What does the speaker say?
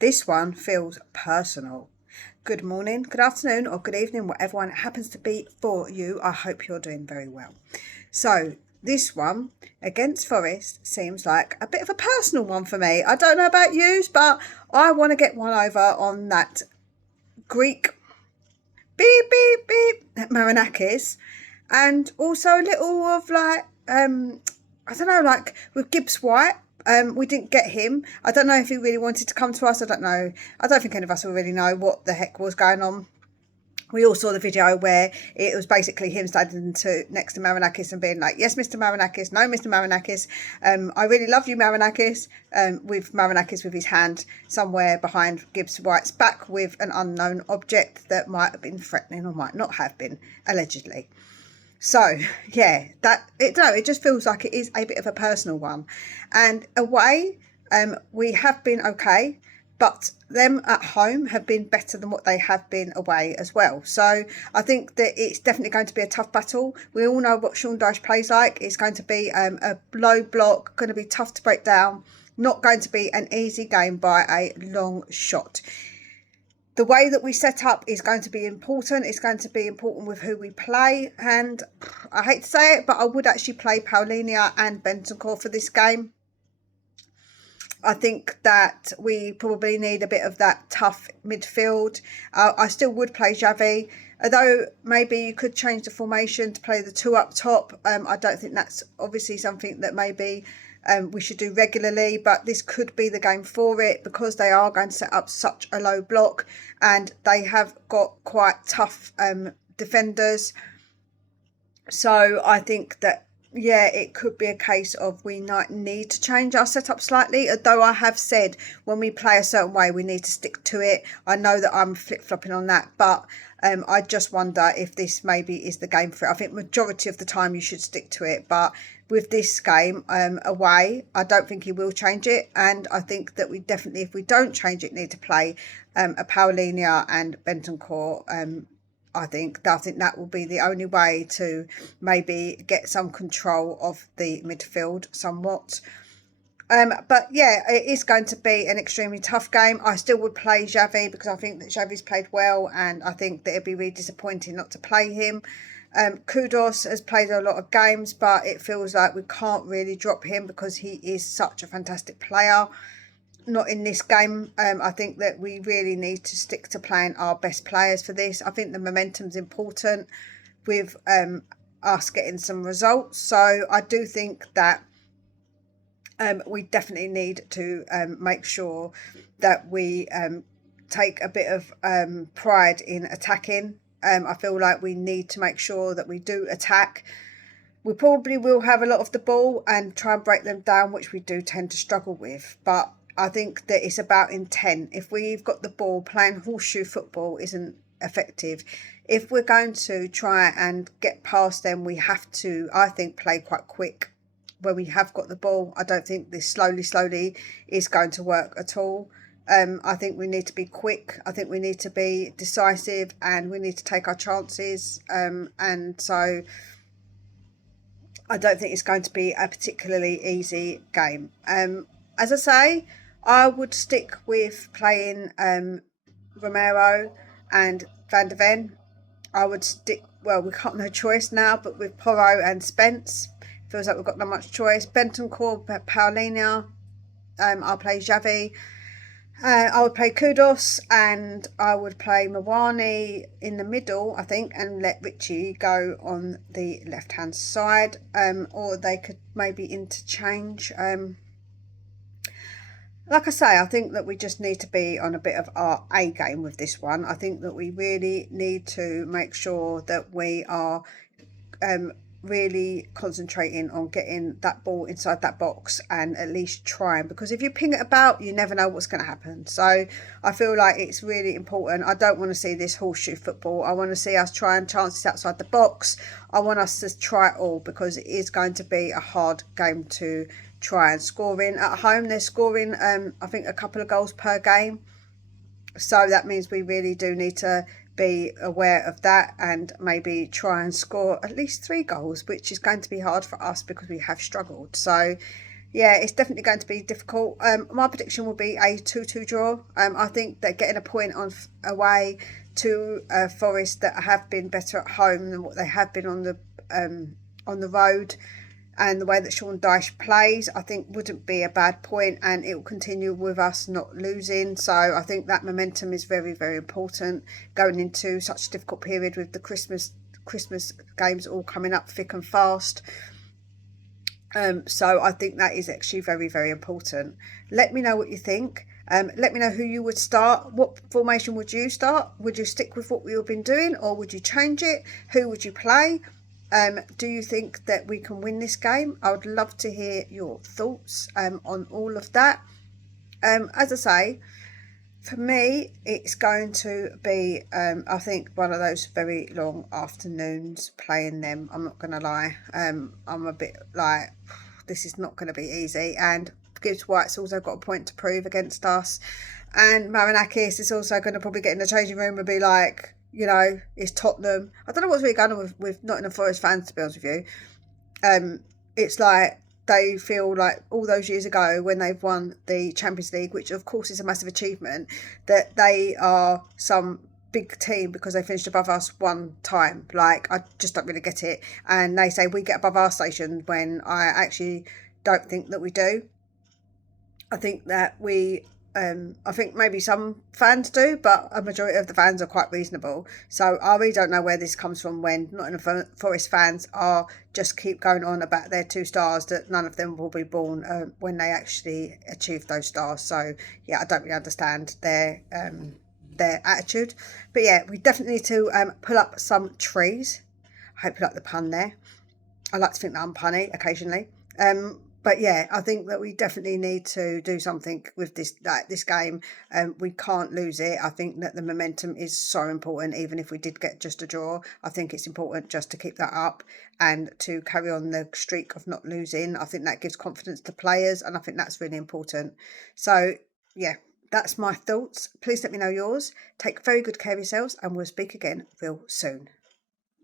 This one feels personal. Good morning, good afternoon, or good evening, whatever one it happens to be for you. I hope you're doing very well. So, this one against Forest seems like a bit of a personal one for me. I don't know about you, but I want to get one over on that Greek beep, beep, beep, Marinakis, and also a little of like, I don't know, like with Gibbs White. We didn't get him. I don't know if he really wanted to come to us. I don't know. I don't think any of us will really know what the heck was going on. We all saw the video where it was basically him standing next to Marinakis and being like, yes, Mr. Marinakis, no, Mr. Marinakis. I really love you, Marinakis. With Marinakis with his hand somewhere behind Gibbs White's back with an unknown object that might have been threatening or might not have been, allegedly. So, yeah, it just feels like it is a bit of a personal one. And away, we have been okay, but them at home have been better than what they have been away as well. So I think that it's definitely going to be a tough battle. We all know what Sean Dyche plays like. It's going to be a low block, going to be tough to break down, not going to be an easy game by a long shot. The way that we set up is going to be important. It's going to be important with who we play. And I hate to say it, but I would actually play Paulinia and Bentancur for this game. I think that we probably need a bit of that tough midfield. I still would play Xavi, although maybe you could change the formation to play the two up top. I don't think that's obviously something that maybe we should do regularly, but this could be the game for it because they are going to set up such a low block and they have got quite tough defenders. So I think that, yeah, it could be a case of we might need to change our setup slightly, although I have said when we play a certain way we need to stick to it. I know that I'm flip-flopping on that, but I just wonder if this maybe is the game for it. I think majority of the time you should stick to it, but with this game away, I don't think he will change it, and I think that we definitely, if we don't change it, need to play a Paulinia and Bentancur. I think that will be the only way to maybe get some control of the midfield somewhat. But yeah, it is going to be an extremely tough game. I still would play Xavi because I think that Xavi's played well, and I think that it'd be really disappointing not to play him. Kudos has played a lot of games, but it feels like we can't really drop him because he is such a fantastic player. Not in this game. I think that we really need to stick to playing our best players for this. I think the momentum's important with us getting some results. So I do think that we definitely need to make sure that we take a bit of pride in attacking. I feel like we need to make sure that we do attack. We probably will have a lot of the ball and try and break them down, which we do tend to struggle with. But I think that it's about intent. If we've got the ball, playing horseshoe football isn't effective. If we're going to try and get past them, we have to, I think, play quite quick where we have got the ball. I don't think this slowly is going to work at all. I think we need to be quick. I think we need to be decisive and we need to take our chances. And so I don't think it's going to be a particularly easy game. As I say, I would stick with playing Romero and Van de Ven. I would stick, well, we got no choice now, but with Porro and Spence, feels like we've got not much choice. Bentancur, Paulinia, I'll play Xavi. I would play Kudos and I would play Mawani in the middle, I think, and let Richie go on the left-hand side. Or they could maybe interchange. Like I say, I think that we just need to be on a bit of our A game with this one. I think that we really need to make sure that we are really concentrating on getting that ball inside that box and at least trying, because if you ping it about, you never know what's going to happen. So I feel like it's really important. I don't want to see this horseshoe football. I want to see us trying chances outside the box. I want us to try it all because it is going to be a hard game to try and score in. At home they're scoring I think a couple of goals per game, so that means we really do need to be aware of that and maybe try and score at least 3 goals, which is going to be hard for us because we have struggled. So Yeah, it's definitely going to be difficult. My prediction will be a 2-2 draw. I think that getting a point away to Forest that have been better at home than what they have been on the road, and the way that Sean Dyche plays, I think wouldn't be a bad point, and it will continue with us not losing. So I think that momentum is very, very important going into such a difficult period with the Christmas games all coming up thick and fast. So I think that is actually very, very important. Let me know what you think. Let me know who you would start. What formation would you start? Would you stick with what we've been doing, or would you change it? Who would you play? Do you think that we can win this game? I would love to hear your thoughts on all of that. As I say, for me, it's going to be, I think, one of those very long afternoons playing them. I'm not going to lie. I'm a bit like, this is not going to be easy. And Gibbs White's also got a point to prove against us. And Marinakis is also going to probably get in the changing room and be like, it's Tottenham. I don't know what's really going on with Nottingham Forest fans, to be honest with you. It's like they feel like all those years ago when they've won the Champions League, which of course is a massive achievement, that they are some big team because they finished above us one time. Like, I just don't really get it. And they say we get above our station when I actually don't think that we do. I think that I think maybe some fans do, but a majority of the fans are quite reasonable. So I really don't know where this comes from when Nottingham Forest fans are just keep going on about their 2 stars, that none of them will be born when they actually achieve those stars. So yeah, I don't really understand their attitude. But yeah, we definitely need to pull up some trees. I hope you like the pun there. I like to think that I'm punny occasionally. But yeah, I think that we definitely need to do something with this game. We can't lose it. I think that the momentum is so important. Even if we did get just a draw, I think it's important just to keep that up and to carry on the streak of not losing. I think that gives confidence to players, and I think that's really important. So yeah, that's my thoughts. Please let me know yours. Take very good care of yourselves, and we'll speak again real soon.